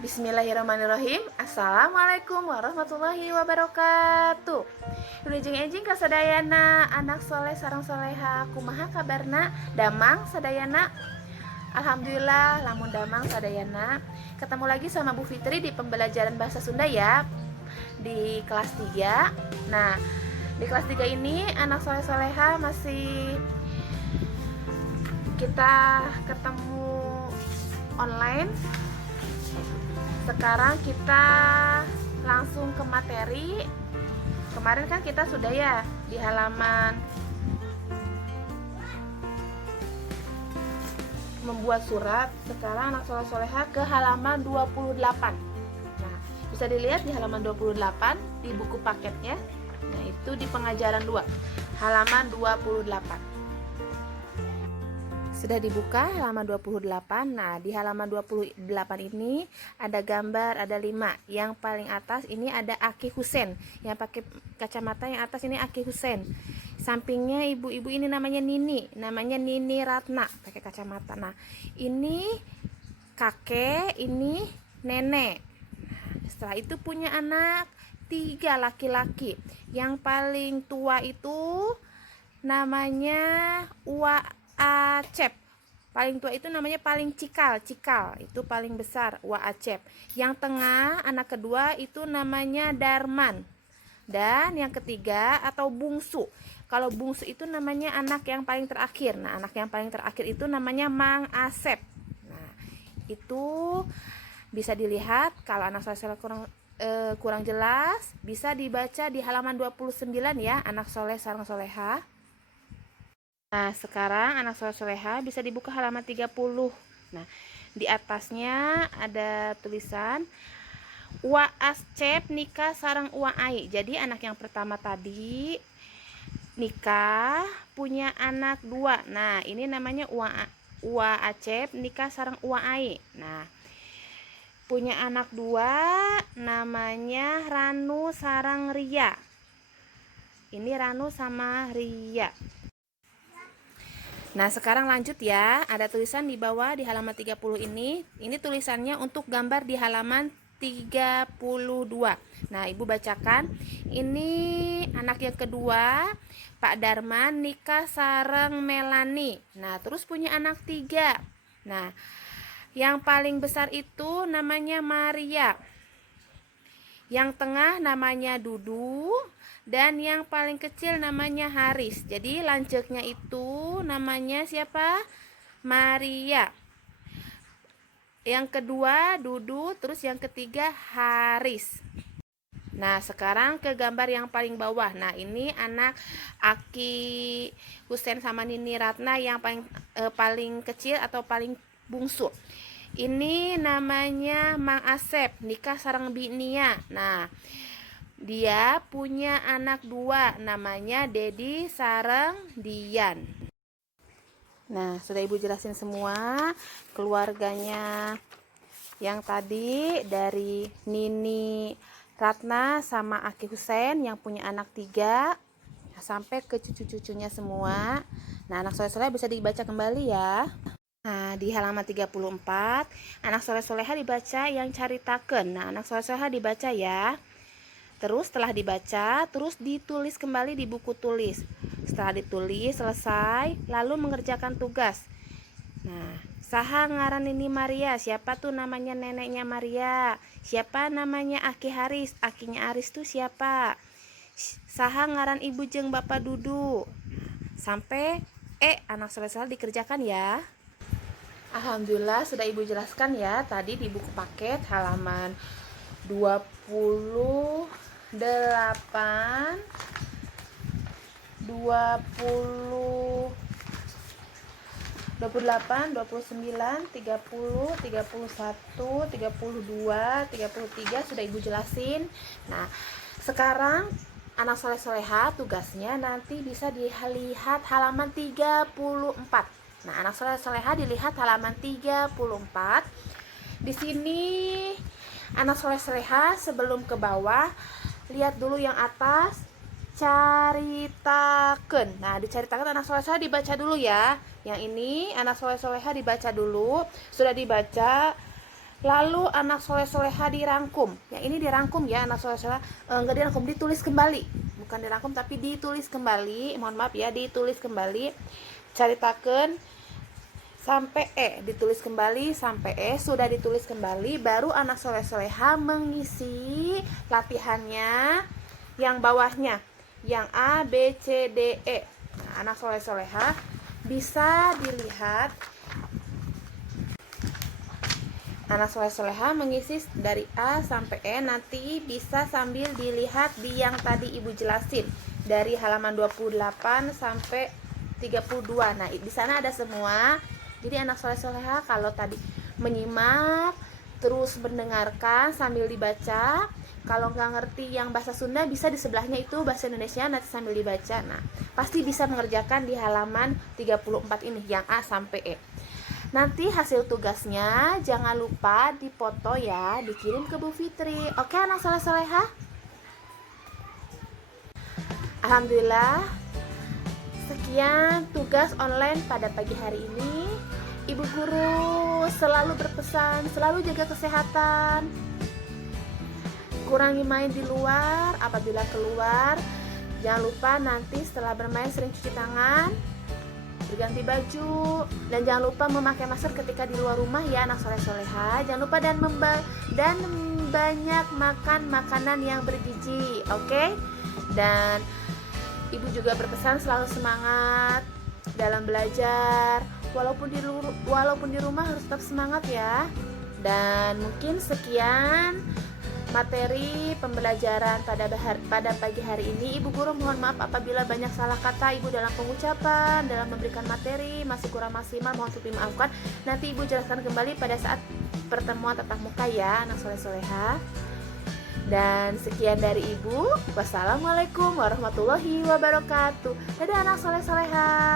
Bismillahirrahmanirrahim. Assalamualaikum warahmatullahi wabarakatuh. Wilujeng-enjing kasadayana anak soleh sareng soleha kumaha kabarna damang sadayana. Alhamdulillah lamun damang sadayana. Ketemu lagi sama Bu Fitri di pembelajaran bahasa Sunda ya, di kelas 3. Nah, di kelas 3 ini anak soleh soleha masih kita ketemu online. Sekarang kita langsung ke materi. Kemarin kan kita sudah ya di halaman membuat surat. Sekarang anak soleh soleha ke halaman 28. Nah, bisa dilihat di halaman 28 di buku paketnya. Nah, itu di pengajaran 2, halaman 28. Sudah dibuka halaman 28. Nah, di halaman 28 ini ada gambar, ada 5. Yang paling atas ini ada Aki Husen. Yang pakai kacamata yang atas ini Aki Husen. Sampingnya ibu-ibu ini namanya Nini. Namanya Nini Ratna, pakai kacamata. Nah, ini kakek, ini nenek. Setelah itu punya anak 3 laki-laki. Yang paling tua itu namanya Acep. Paling tua itu namanya paling Cikal itu paling besar, Acep. Yang tengah anak kedua itu namanya Darman. Dan yang ketiga atau bungsu. Kalau bungsu itu namanya anak yang paling terakhir. Nah, anak yang paling terakhir itu namanya Mang Asep. Nah, itu bisa dilihat. Kalau anak soleh kurang jelas, bisa dibaca di halaman 29 ya, anak soleh sareng soleha. Nah, sekarang anak soleh soleha bisa dibuka halaman 30. Nah, di atasnya ada tulisan Wa Ascep nikah sarang Wa Ai. Jadi anak yang pertama tadi nikah, punya anak 2. Nah, ini namanya Wa Acep nikah sarang Wa Ai. Nah, punya anak 2 namanya Ranu sarang Ria. Ini Ranu sama Ria. Nah, sekarang lanjut ya. Ada tulisan di bawah di halaman 30 ini. Ini tulisannya untuk gambar di halaman 32. Nah, Ibu bacakan. Ini anak yang kedua, Pak Darman nikah sareng Melani. Nah, terus punya anak 3. Nah, yang paling besar itu namanya Maria. Yang tengah namanya Dudu. Dan yang paling kecil namanya Haris. Jadi lanceknya itu namanya siapa? Maria. Yang kedua Dudu, terus yang ketiga Haris. Nah, sekarang ke gambar yang paling bawah. Nah, ini anak Aki Husen sama Nini Ratna yang paling kecil atau paling bungsu. Ini namanya Mang Asep, nikah sareng Binia. Nah, dia punya anak 2, namanya Dedi sareng Dian. Nah, sudah Ibu jelasin semua keluarganya yang tadi dari Nini Ratna sama Aki Husen yang punya anak 3 sampai ke cucu-cucunya semua. Nah, anak soleh-soleh bisa dibaca kembali ya. Nah, di halaman 34, anak soleh-soleha dibaca yang caritakeun. Nah, anak soleh-soleha dibaca ya. Terus setelah dibaca, terus ditulis kembali di buku tulis. Setelah ditulis selesai, lalu mengerjakan tugas. Nah, saha ngaran ini Maria? Siapa tuh namanya neneknya Maria? Siapa namanya Aki Haris? Akinya Haris tuh siapa? Saha ngaran ibu jeung bapak Dudu? Sampai anak selesai dikerjakan ya. Alhamdulillah sudah Ibu jelaskan ya tadi di buku paket halaman 28, 20, 28, 29, 30, 31, 32, 33 sudah Ibu jelasin. Nah, sekarang anak soleh-soleha tugasnya nanti bisa dilihat halaman 34. Nah, anak soleh-soleha dilihat halaman 34. Di sini anak soleh-soleha sebelum ke bawah lihat dulu yang atas, caritakeun. Nah, dicaritakan anak soleh-soleha dibaca dulu ya. Yang ini anak soleh-soleha dibaca dulu. Sudah dibaca, Lalu anak soleh soleha dirangkum. Ya ini dirangkum ya, anak soleh soleha enggak dirangkum, ditulis kembali. Bukan dirangkum tapi ditulis kembali. Mohon maaf ya, ditulis kembali. Caritakeun sampai ditulis kembali sampai sudah ditulis kembali, baru anak soleh soleha mengisi latihannya yang bawahnya, yang A, B, C, D, E. Nah, anak soleh soleha bisa dilihat. Anak soleh soleha mengisi dari A sampai E, nanti bisa sambil dilihat di yang tadi Ibu jelasin dari halaman 28 sampai 32. Nah, di sana ada semua. Jadi anak soleh soleha kalau tadi menyimak terus mendengarkan sambil dibaca. Kalau nggak ngerti yang bahasa Sunda, bisa di sebelahnya itu bahasa Indonesia, nanti sambil dibaca. Nah, pasti bisa mengerjakan di halaman 34 ini yang A sampai E. Nanti hasil tugasnya jangan lupa dipoto ya, dikirim ke Bu Fitri. Oke anak soleh soleha? Alhamdulillah, sekian tugas online pada pagi hari ini. Ibu guru selalu berpesan, selalu jaga kesehatan, kurangi main di luar. Apabila keluar, jangan lupa nanti setelah bermain sering cuci tangan, berganti baju, dan jangan lupa memakai masker ketika di luar rumah ya anak soleh soleha. Jangan lupa dan banyak makan makanan yang bergizi, oke? Dan ibu juga berpesan selalu semangat dalam belajar, walaupun di rumah harus tetap semangat ya. Dan mungkin sekian materi pembelajaran pada pagi hari ini. Ibu guru mohon maaf apabila banyak salah kata ibu dalam pengucapan, dalam memberikan materi masih kurang maksimal, mohon dimaafkan. Nanti ibu jelaskan kembali pada saat pertemuan tatap muka ya anak soleh soleha. Dan sekian dari ibu. Wassalamualaikum warahmatullahi wabarakatuh. Dadah anak soleh soleha.